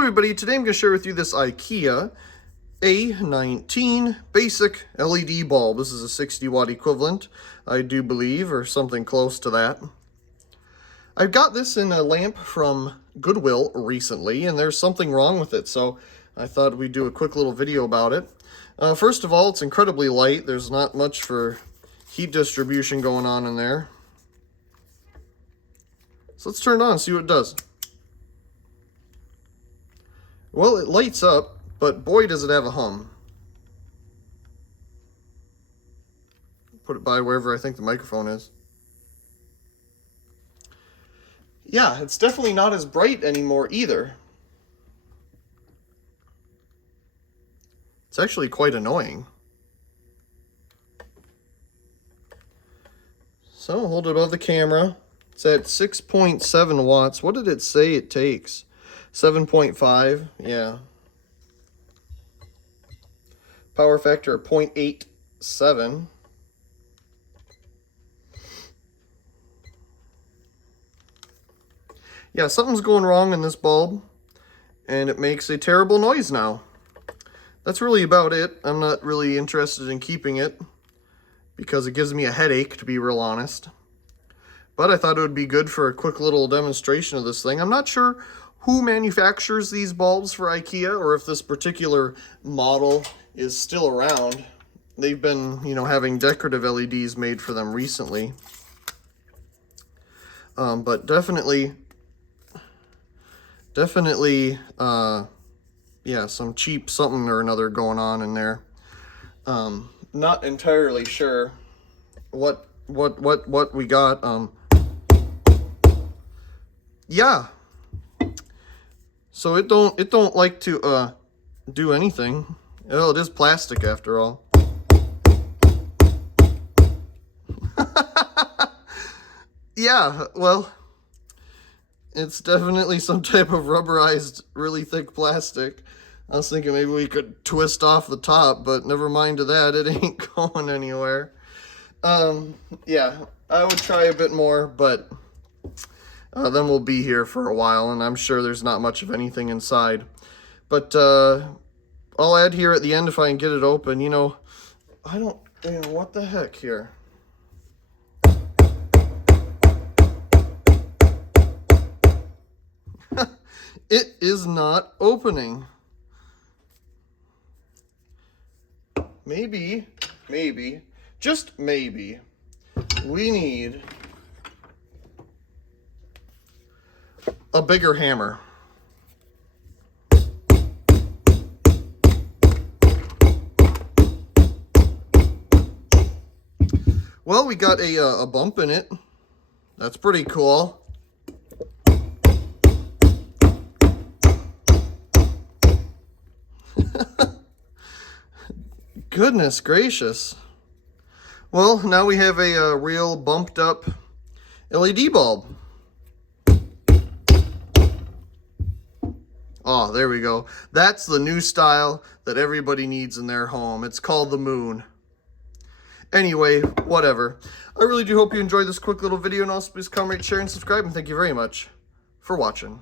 Hello everybody, today I'm going to share with you this IKEA A19 basic LED bulb. This is a 60 watt equivalent, I do believe, or something close to that. I got this in a lamp from Goodwill recently, and there's something wrong with it, so I thought we'd do a quick little video about it. First of all, it's incredibly light. There's not much for heat distribution going on in there. So let's turn it on and see what it does. Well, it lights up, but boy does it have a hum. Put it by wherever I think the microphone is. Yeah, it's definitely not as bright anymore either. It's actually quite annoying. So, hold it above the camera. It's at 6.7 watts. What did it say it takes? 7.5, yeah. Power factor of 0.87. Yeah, something's going wrong in this bulb, and it makes a terrible noise now. That's really about it. I'm not really interested in keeping it because it gives me a headache, to be real honest. But I thought it would be good for a quick little demonstration of this thing. I'm not sure who manufactures these bulbs for IKEA, or if this particular model is still around. They've been, having decorative LEDs made for them recently. But definitely, yeah, some cheap something or another going on in there. Not entirely sure what we got. Yeah. So it don't like to do anything. Oh, it is plastic after all. Yeah, well, it's definitely some type of rubberized, really thick plastic. I was thinking maybe we could twist off the top, but never mind to that, it ain't going anywhere. Yeah, I would try a bit more, but then we'll be here for a while, and I'm sure there's not much of anything inside. But I'll add here at the end if I can get it open. I don't, what the heck here? It is not opening. Maybe, just maybe, we need a bigger hammer. Well, we got a bump in it. That's pretty cool. Goodness gracious. Well, now we have a real bumped up LED bulb. Oh, there we go. That's the new style that everybody needs in their home. It's called the moon. Anyway, whatever. I really do hope you enjoyed this quick little video, and also please comment, share, and subscribe, and thank you very much for watching.